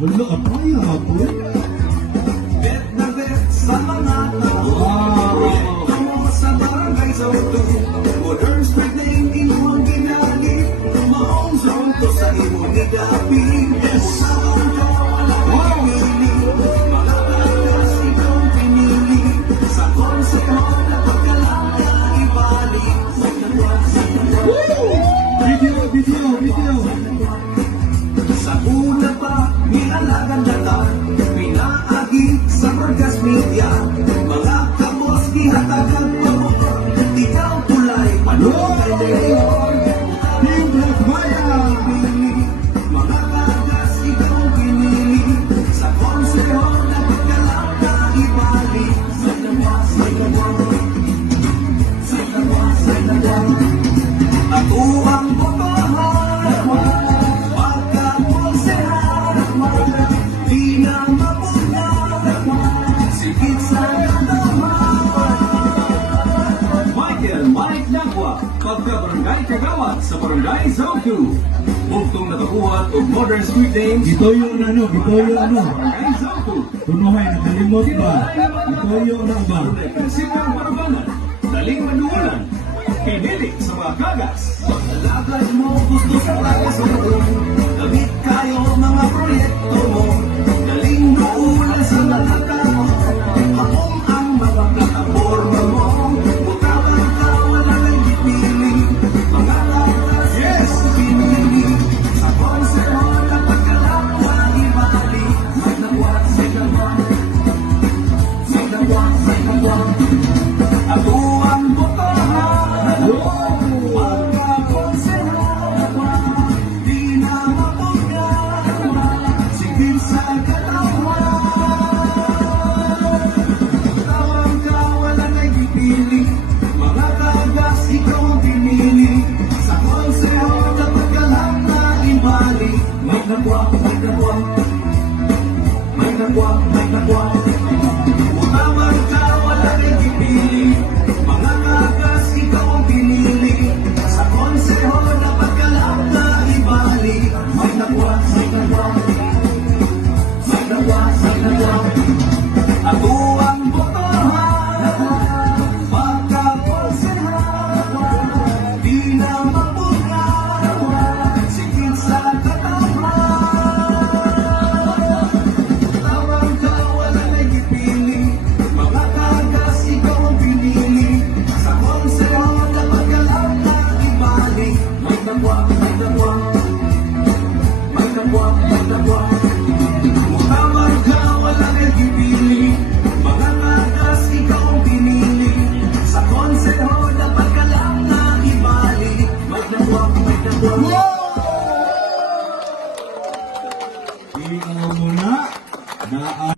Wala, apaya ako. Bet na bet sa mga tao. Proyekto sa barangay sa uto. Modern street name imong ginagi. Maong zone to sa imong nigapi. Usapan ka wala kang pinili. Mga kagas ikong pinili. Sa konseho na pagkalala ibali. Video. Sa una pa, nialagan data, pinaagi sa Orgas Media. Mga kabos, gihatagan pa mo, ikaw kulay, panukay mayor. Team Black Bayan! Mga kagas, ikaw pinili, sa konseho na pagkalang na ibali. Sa lawa, ako ang botohan, pagkakonsehan, di na mapunyan, sigit sa kataman. Michael Mike Nagwa, pagka-barangay Kagawad sa Barangay Zone 2. Buktong nakakuhat o modern street names Ito yung ano, Barangay Zone 2. Tunuhay, nakalimot ba? Ito yung na ba? Prinsipang parabanan, daling manuulan, kinilig sa mga kagas. Paglalagay mo gusto sa kagas mo, gamit kayo mga proyekto mo, daling manuulan sa mga tao. Akong ang mga plataforma mo, butakan ka wala nang dipili. Mga kagas, yes, pinili. Sa konseho na pagkalakwa ibali. May nagwa. Ako ang botohan, pagkakonsehan, di na mapagyan, sigil sa katawan. Tawang ka, wala na'y pipili, mga kagas ikaw ang pinili. Sa konseho na pagkalang na ibali, may nagwa.